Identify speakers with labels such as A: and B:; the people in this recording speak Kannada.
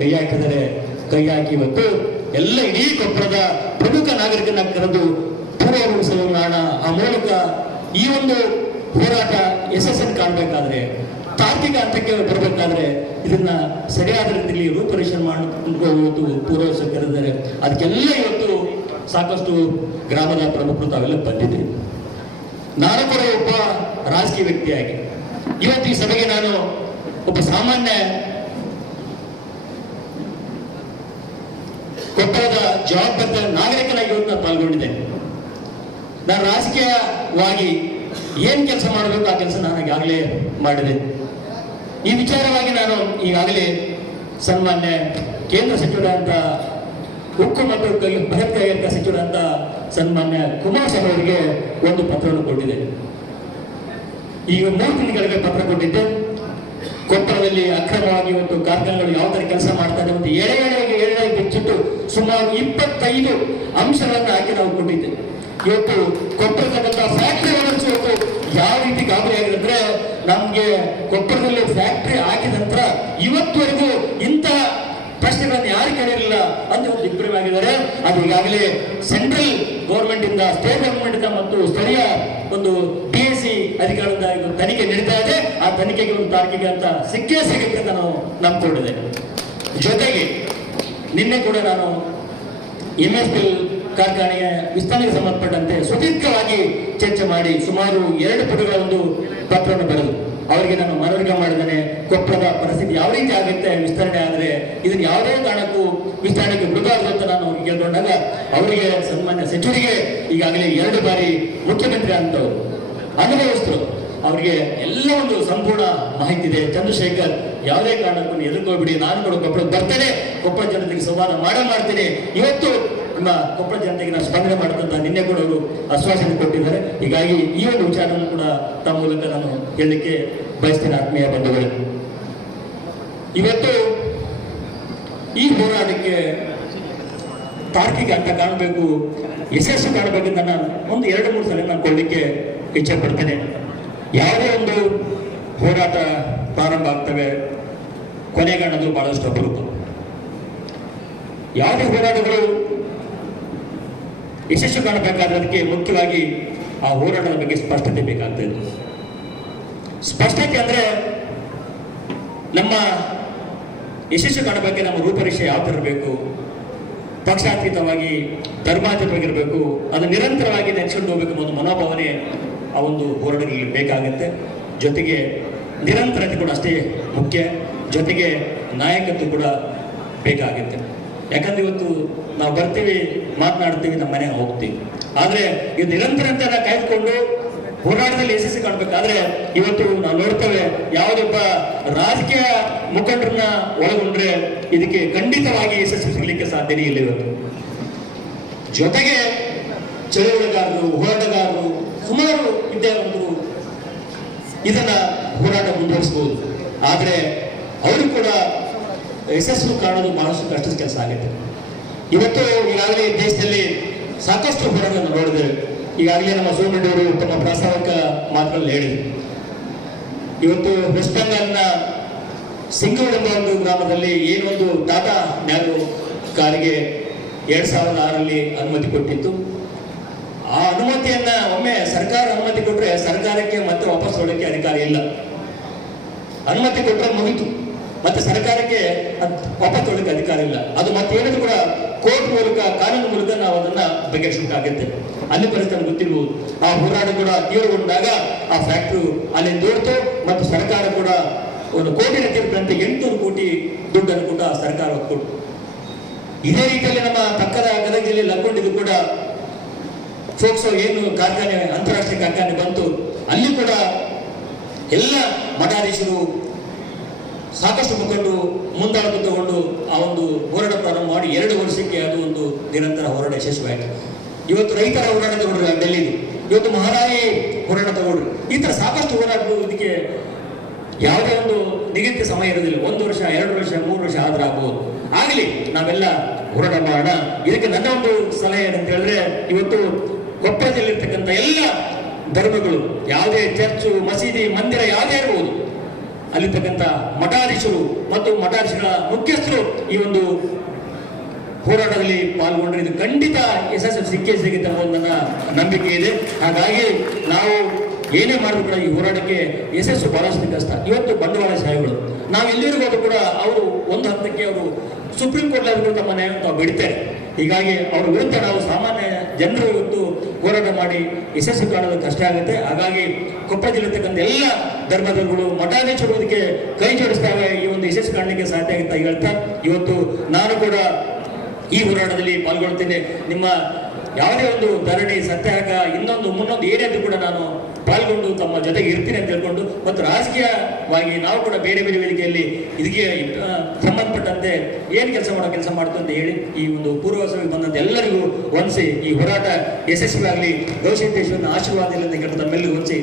A: ಕೈ ಹಾಕಿದರೆ ಕೈ ಹಾಕಿ ಇವತ್ತು ಎಲ್ಲ ಇಡೀ ಕೊಪ್ಪಳದ ಪ್ರಮುಖ ನಾಗರಿಕನ ಕರೆದು ಪೂರ್ವ ಮಾಡೋಣ ಆ ಮೂಲಕ ಈ ಒಂದು ಹೋರಾಟ ಯಶಸ್ಸನ್ನು ಕಾಣಬೇಕಾದ್ರೆ, ತಾರ್ಕಿಕ ಹಂತಕ್ಕೆ ಬರಬೇಕಾದ್ರೆ ಇದನ್ನ ಸರಿಯಾದ ರೀತಿಯಲ್ಲಿ ರೂಪರೇಷನ್ ಮಾಡಿಕೊಂಡು ಇವತ್ತು ಕರೆದರೆ ಅದಕ್ಕೆಲ್ಲ ಇವತ್ತು ಸಾಕಷ್ಟು ಗ್ರಾಮದ ಪ್ರಮುಖರು ತಾವೆಲ್ಲ ಬಂದಿದೆ ನಾನು ಕೂಡ ಒಬ್ಬ ರಾಜಕೀಯ ವ್ಯಕ್ತಿಯಾಗಿ. ಇವತ್ತು ಈ ಸಭೆಗೆ ನಾನು ಒಬ್ಬ ಸಾಮಾನ್ಯ ಕೊಪ್ಪಳದ ಜವಾಬ್ದಾರಿ ನಾಗರಿಕನಾಗಿ ಇವತ್ತು ನಾನು ನಾನು ರಾಜಕೀಯವಾಗಿ ಏನ್ ಕೆಲಸ ಮಾಡಬೇಕು ಆ ಕೆಲಸ ನಾನು ಈಗಾಗಲೇ ಮಾಡಿದೆ. ಈ ವಿಚಾರವಾಗಿ ನಾನು ಈಗಾಗಲೇ ಸನ್ಮಾನ್ಯ ಕೇಂದ್ರ ಸಚಿವರಾದಂಥ ಉಕ್ಕು ಮತ್ತು ಬೃಹತ್ ಕೈಗಾರಿಕಾ ಸಚಿವರಾದಂಥ ಸನ್ಮಾನ್ಯ ಸಾಹೇಬ್ ಅವರಿಗೆ ಒಂದು ಪತ್ರವನ್ನು ಕೊಟ್ಟಿದೆ ಈಗ ಮೂರು ತಿಂಗಳಿಗೆ ಪತ್ರ ಕೊಟ್ಟಿದ್ದೆ. ಕೊಪ್ಪಳದಲ್ಲಿ ಅಕ್ರಮವಾಗಿ ಒಂದು ಕಾರ್ಖಾನೆಗಳು ಯಾವ ತರ ಕೆಲಸ ಮಾಡ್ತಾರೆ ಅಂತ ಎಳೆ ಎಳೆಗೆ ಎಳೆ ಬಿಚ್ಚಿಟ್ಟು ಸುಮಾರು ಇಪ್ಪತ್ತೈದು ಅಂಶಗಳನ್ನು ಹಾಕಿ ನಾವು ಕೊಟ್ಟಿದ್ದೇವೆ. ಇವತ್ತು ಕೊಪ್ಪಳದಂತ ಫ್ಯಾಕ್ಟರಿ ಓನರ್ಸ್ ಯಾವ ರೀತಿ ಗಾಬರಿ ಆಗಿದ್ರೆ ನಮ್ಗೆ ಕೊಪ್ಪಳದಲ್ಲಿ ಫ್ಯಾಕ್ಟರಿ ಹಾಕಿದ ನಂತರ ಇವತ್ತುವರೆಗೂ ಇಂತಹ ಪ್ರಶ್ನೆಗಳನ್ನು ಯಾರು ಕೇಳಿರಲಿಲ್ಲ ಅಂತ ಒಂದು ಇಬ್ಬರವಾಗಿದ್ದಾರೆ ಅದು ಈಗಾಗಲೇ ಸೆಂಟ್ರಲ್ ಗೌರ್ಮೆಂಟ್ ಇಂದ ಸ್ಟೇಟ್ ಗೌರ್ಮೆಂಟ್ ಮತ್ತು ಸ್ಥಳೀಯ ಒಂದು ಡಿ ಸಿ ಅಧಿಕಾರದ ತನಿಖೆ ನಡೀತಾ ಇದೆ. ಆ ತನಿಖೆಗೆ ಒಂದು ತಾರ್ಕಿಕ ಅಂತ ಸಿಕ್ಕೇ ಸಿಗುತ್ತೆ ಅಂತ ನಾವು ನಂಬಿಕೊಂಡಿದೆ ಜೊತೆಗೆ ನಿನ್ನೆ ಕೂಡ ನಾನು ಎಂ ಎಸ್ ಪಿ ಕಾರ್ಖಾನೆಯ ವಿಸ್ತರಣೆಗೆ ಸಂಬಂಧಪಟ್ಟಂತೆ ಸುದೀರ್ಘವಾಗಿ ಚರ್ಚೆ ಮಾಡಿ ಸುಮಾರು ಎರಡು ಪುಟಗಳ ಒಂದು ಪತ್ರವನ್ನು ಬರೆದು ಅವರಿಗೆ ನಾನು ಮನವರಿಕೆ ಮಾಡಿದ್ದೇನೆ. ಕೊಪ್ಪಳದ ಪರಿಸ್ಥಿತಿ ಯಾವ ರೀತಿ ಆಗುತ್ತೆ, ವಿಸ್ತರಣೆ ಆದರೆ ಇದನ್ನು ಯಾವುದೇ ಕಾರಣಕ್ಕೂ ವಿಸ್ತರಣೆಗೆ ಬಿಡಬಾರದು ಅಂತ ನಾನು ಕೇಳ್ಕೊಂಡಾಗ ಅವರಿಗೆ ಸನ್ಮಾನ್ಯ ಸಚಿವರಿಗೆ ಈಗಾಗಲೇ ಎರಡು ಬಾರಿ ಮುಖ್ಯಮಂತ್ರಿ ಅಂತವರು ಅನುಭವಿಸಿದ್ರು ಅವರಿಗೆ ಎಲ್ಲ ಒಂದು ಸಂಪೂರ್ಣ ಮಾಹಿತಿ ಇದೆ. ಚಂದ್ರಶೇಖರ್ ಯಾವುದೇ ಕಾರಣಕ್ಕೂ ಎದುರ್ಕೋಬಿಡಿ ನಾನು ಕೂಡ ಕೊಪ್ಪಳ ಬರ್ತೇನೆ. ಕೊಪ್ಪಳ ಜನತೆಗೆ ಸಂವಾದ ಮಾಡ ಮಾಡ್ತೇನೆ. ಇವತ್ತು ನಮ್ಮ ಕೊಪ್ಪಳ ಜನತೆಗೆ ನಾನು ಸ್ಪಂದನೆ ಮಾಡುತ್ತಂತ ನಿನ್ನೆ ಕೂಡ ಅವರು ಆಶ್ವಾಸನೆ ಕೊಟ್ಟಿದ್ದಾರೆ. ಹೀಗಾಗಿ ಈ ಒಂದು ವಿಚಾರವನ್ನು ಕೂಡ ತಮ್ಮ ಮೂಲಕ ನಾನು ಹೇಳಲಿಕ್ಕೆ ಬಯಸ್ತೇನೆ ಆತ್ಮೀಯ ಬಂಧುಗಳೇ. ಇವತ್ತು ಈ ಹೋರಾಟಕ್ಕೆ ತಾರ್ಕಿಕ ಅಂತ ಕಾಣಬೇಕು, ಯಶಸ್ಸು ಕಾಣಬೇಕಂತ ನಾನು ಒಂದು ಎರಡು ಮೂರು ಸಲ ನಾನು ಕೊಡಲಿಕ್ಕೆ ಇಚ್ಛೆ ಪಡ್ತೇನೆ ಯಾವುದೇ ಒಂದು ಹೋರಾಟ ಪ್ರಾರಂಭ ಆಗ್ತವೆ ಕೊನೆಗಾಣೋದು ಬಹಳಷ್ಟು ಅಪರೂಪ. ಯಾವುದೇ ಹೋರಾಟಗಳು ಯಶಸ್ಸು ಕಾಣಬೇಕಾದ್ರೆ ಅದಕ್ಕೆ ಮುಖ್ಯವಾಗಿ ಆ ಹೋರಾಟದ ಬಗ್ಗೆ ಸ್ಪಷ್ಟತೆ ಬೇಕಾಗ್ತದೆ. ಸ್ಪಷ್ಟತೆ ಅಂದ್ರೆ ನಮ್ಮ ಯಶಸ್ಸು ಕಾಣಬೇಕೆ ನಮ್ಮ ರೂಪರೇಷೆ ಯಾವ ಥರ ಇರಬೇಕು, ಪಕ್ಷಾತೀತವಾಗಿ ಧರ್ಮಾತೀತವಾಗಿರಬೇಕು ಅದು ನಿರಂತರವಾಗಿ ನೆಚ್ಚಿಕೊಂಡು ಹೋಗಬೇಕು ಒಂದು ಮನೋಭಾವನೆ ಆ ಒಂದು ಹೋರಾಟಗಳಲ್ಲಿ ಬೇಕಾಗುತ್ತೆ. ಜೊತೆಗೆ ನಿರಂತರತೆ ಕೂಡ ಅಷ್ಟೇ ಮುಖ್ಯ. ಜೊತೆಗೆ ನಾಯಕತ್ವ ಕೂಡ ಬೇಕಾಗುತ್ತೆ. ಯಾಕಂದ್ರೆ ಇವತ್ತು ನಾವು ಬರ್ತೀವಿ, ಮಾತನಾಡ್ತೀವಿ, ನಮ್ಮ ಮನೆಗೆ ಹೋಗ್ತೀವಿ. ಆದ್ರೆ ಇದು ನಿರಂತರತೆಯನ್ನ ಕಾಯ್ದುಕೊಂಡು ಹೋರಾಟದಲ್ಲಿ ಯಶಸ್ಸು ಕಾಣಬೇಕಾದ್ರೆ ಇವತ್ತು ನಾವು ನೋಡ್ತೇವೆ ಯಾವುದೊಬ್ಬ ರಾಜಕೀಯ ಮುಖಂಡರನ್ನ ಒಳಗೊಂಡ್ರೆ ಇದಕ್ಕೆ ಖಂಡಿತವಾಗಿ ಯಶಸ್ಸು ಸಿಗಲಿಕ್ಕೆ ಸಾಧ್ಯನೇ ಇಲ್ಲ ಇವತ್ತು. ಜೊತೆಗೆ ಚಳುವಳಿಗಾರರು, ಹೋರಾಟಗಾರರು ಸುಮಾರು ವಿದ್ಯಾವಂತರು ಇದನ್ನ ಹೋರಾಟ ಮುಂದುವರಿಸಬಹುದು. ಆದರೆ ಅವರು ಕೂಡ ಯಶಸ್ಸು ಕಾಣೋದು ಬಹಳಷ್ಟು ಕಷ್ಟದ ಕೆಲಸ ಆಗುತ್ತೆ ಇವತ್ತು ಈಗಾಗಲೇ ದೇಶದಲ್ಲಿ ಸಾಕಷ್ಟು ಹೋರಾಟವನ್ನು ನೋಡಿದ್ರೆ ಈಗಾಗಲೇ ನಮ್ಮ ಸೋಮಣ್ಣ ಅವರು ತಮ್ಮ ಪ್ರಾಸ್ತಾವಿಕ ಮಾತುಗಳಲ್ಲಿ ಹೇಳಿದರು. ಇವತ್ತು ವೆಸ್ಟ್ ಬೆಂಗಾಲ್ನ ಸಿಂಗೂರ್ ಎಂಬ ಒಂದು ಗ್ರಾಮದಲ್ಲಿ ಏನೊಂದು ಟಾಟಾ ನ್ಯಾನೋ ಕಾರಿಗೆ ಎರಡ್ ಸಾವಿರದ ಆರಲ್ಲಿ ಅನುಮತಿ ಕೊಟ್ಟಿತ್ತು. ಆ ಅನುಮತಿಯನ್ನ ಒಮ್ಮೆ ಸರ್ಕಾರಕ್ಕೆ ಮತ್ತೆ ವಾಪಸ್ ಹೋಗಲಿಕ್ಕೆ ಅಧಿಕಾರ ಇಲ್ಲ. ಅನುಮತಿ ಕೊಟ್ಟರೆ ಮುಗಿತು. ಮತ್ತೆ ಸರ್ಕಾರಕ್ಕೆ ವಾಪಸ್ ತೊಗೊಳಕ್ಕೆ ಅಧಿಕಾರ ಇಲ್ಲ. ಅದು ಮತ್ತೆ ಹೇಳಿದ್ರು ಕೂಡ ಕೋರ್ಟ್ ಮೂಲಕ, ಕಾನೂನು ಮೂಲಕ ನಾವು ಅದನ್ನ ಬಗೆಹರಿಸಬೇಕಾಗುತ್ತೆ ಅಲ್ಲಿ ಪರಿಸ್ಥಿತಿ ಗೊತ್ತಿರ್ಬೋದು. ಆ ಹೋರಾಟ ಕೂಡ ತೀವ್ರಗೊಂಡಾಗ ಆ ಫ್ಯಾಕ್ಟ್ರಿ ಅಲ್ಲಿ ದೊಡ್ತು ಮತ್ತು ಸರ್ಕಾರ ಕೂಡ ಒಂದು ಕೋಟಿ ಲೆಕ್ಕಿರ್ತಂತೆ ಎಂಟುನೂರು ಕೋಟಿ ದುಡ್ಡನ್ನು ಕೂಡ ಸರ್ಕಾರ ಕೊಟ್ಟು ಇದೇ ರೀತಿಯಲ್ಲಿ ನಮ್ಮ ಪಕ್ಕದ ಗದಗ ಜಿಲ್ಲೆಯಲ್ಲಿ ಲಕ್ಕೊಂಡಿದ್ದು ಕೂಡ ಫೋಕ್ಸೋ ಏನು ಕಾರ್ಖಾನೆ, ಅಂತಾರಾಷ್ಟ್ರೀಯ ಕಾರ್ಖಾನೆ ಬಂತು. ಅಲ್ಲಿ ಕೂಡ ಎಲ್ಲ ಮಠಾಧೀಶರು ಸಾಕಷ್ಟು ಮುಖಂಡರು ಮುಂದಾಳು ತಗೊಂಡು ಆ ಒಂದು ಹೋರಾಟ ಪ್ರಾರಂಭ ಮಾಡಿ ಎರಡು ವರ್ಷಕ್ಕೆ ಅದು ಒಂದು ನಿರಂತರ ಹೋರಾಟ ಯಶಸ್ವಿಯಾಯಿತು ಇವತ್ತು ರೈತರ ಹೋರಾಟ ತಗೊಂಡ್ರು ಡೆಲ್ಲಿದು ಇವತ್ತು ಮಹಾರಾಯಿ ಹೋರಾಟ ತಗೊಂಡ್ರು. ಈ ತರ ಸಾಕಷ್ಟು ಹೋರಾಟಗಳು ಇದಕ್ಕೆ ಯಾವುದೇ ಒಂದು ನಿಗದಿತ ಸಮಯ ಇರೋದಿಲ್ಲ ಒಂದು ವರ್ಷ, ಎರಡು ವರ್ಷ, ಮೂರು ವರ್ಷ ಆದ್ರೆ ಆಗ್ಬೋದು. ಆಗಲಿ, ನಾವೆಲ್ಲ ಹೋರಾಟ ಮಾಡೋಣ. ಇದಕ್ಕೆ ನನ್ನ ಒಂದು ಸಲಹೆ ಏನಂತ ಹೇಳಿದ್ರೆ, ಇವತ್ತು ಕೊಪ್ಪಳದಲ್ಲಿರ್ತಕ್ಕಂಥ ಎಲ್ಲ ಧರ್ಮಗಳು, ಯಾವುದೇ ಚರ್ಚು, ಮಸೀದಿ, ಮಂದಿರ ಯಾವುದೇ ಇರಬಹುದು ಅಲ್ಲಿರ್ತಕ್ಕಂಥ ಮಠಾಧೀಶರು ಮತ್ತು ಮಠಾಧೀಶರ ಮುಖ್ಯಸ್ಥರು ಈ ಒಂದು ಹೋರಾಟದಲ್ಲಿ ಪಾಲ್ಗೊಂಡ್ರೆ ಇದು ಖಂಡಿತ ಯಶಸ್ಸು ಸಿಕ್ಕೇ ಸಿಗುತ್ತೆ ನನ್ನ ನಂಬಿಕೆ ಇದೆ. ಹಾಗಾಗಿ ನಾವು ಏನೇ ಮಾಡಿದ್ರು ಕೂಡ ಈ ಹೋರಾಟಕ್ಕೆ ಯಶಸ್ಸು ಬಹಳಷ್ಟು ಕಷ್ಟ. ಇವತ್ತು ಬಂಡವಾಳಶಾಹಿಗಳು ನಾವು ಎಲ್ಲಿರುವುದು ಕೂಡ ಅವರು ಒಂದು ಹಂತಕ್ಕೆ ಅವರು ಸುಪ್ರೀಂ ಕೋರ್ಟ್ ತಮ್ಮ ನ್ಯಾಯವನ್ನು ಬಿಡ್ತಾರೆ. ಹೀಗಾಗಿ ಅವ್ರ ವಿರುದ್ಧ ನಾವು ಸಾಮಾನ್ಯ ಜನರು ಇವತ್ತು ಹೋರಾಟ ಮಾಡಿ ಯಶಸ್ಸು ಕಾಣೋದು ಕಷ್ಟ ಆಗುತ್ತೆ. ಹಾಗಾಗಿ ಕೊಪ್ಪಳ ಜಿಲ್ಲೆತಕ್ಕಂಥ ಎಲ್ಲ ಧರ್ಮದವರು ಮಠಾಧೀಶರೋದಕ್ಕೆ ಕೈ ಜೋಡಿಸ್ತಾವೆ ಈ ಒಂದು ಯಶಸ್ಸು ಕಾಣಲಿಕ್ಕೆ ಸಾಧ್ಯ ಆಗುತ್ತೆ ಹೇಳ್ತಾ ಇವತ್ತು ನಾನು ಕೂಡ ಈ ಹೋರಾಟದಲ್ಲಿ ಪಾಲ್ಗೊಳ್ತೇನೆ ನಿಮ್ಮ ಯಾವುದೇ ಒಂದು ಧರಣಿ ಸತ್ಯಾಗ ಇನ್ನೊಂದು, ಮುನ್ನೊಂದು ಏರಿಯಾದ್ರು ಕೂಡ ನಾನು ಪಾಲ್ಗೊಂಡು ತಮ್ಮ ಜೊತೆಗೆ ಇರ್ತೀನಿ ಅಂತ ಹೇಳ್ಕೊಂಡು ಮತ್ತು ರಾಜಕೀಯವಾಗಿ ನಾವು ಕೂಡ ಬೇರೆ ಬೇರೆ ವೇದಿಕೆಯಲ್ಲಿ ಇದಕ್ಕೆ ಸಂಬಂಧಪಟ್ಟಂತೆ ಏನು ಕೆಲಸ ಮಾಡೋ ಕೆಲಸ ಮಾಡ್ತು ಅಂತ ಹೇಳಿ ಈ ಒಂದು ಪೂರ್ವಸವಾಗಿ ಬಂದಂತೆ ಎಲ್ಲರಿಗೂ ಹೊಂದಿಸಿ ಈ ಹೋರಾಟ ಯಶಸ್ವಿಯಾಗಲಿ ಗೌಶಿದ್ದೇಶ್ವರನ ಆಶೀರ್ವಾದ ಇಲ್ಲದೆ ತಮ್ಮೆಲ್ಲರಿಗೂ ಹೊಂದಿಸಿ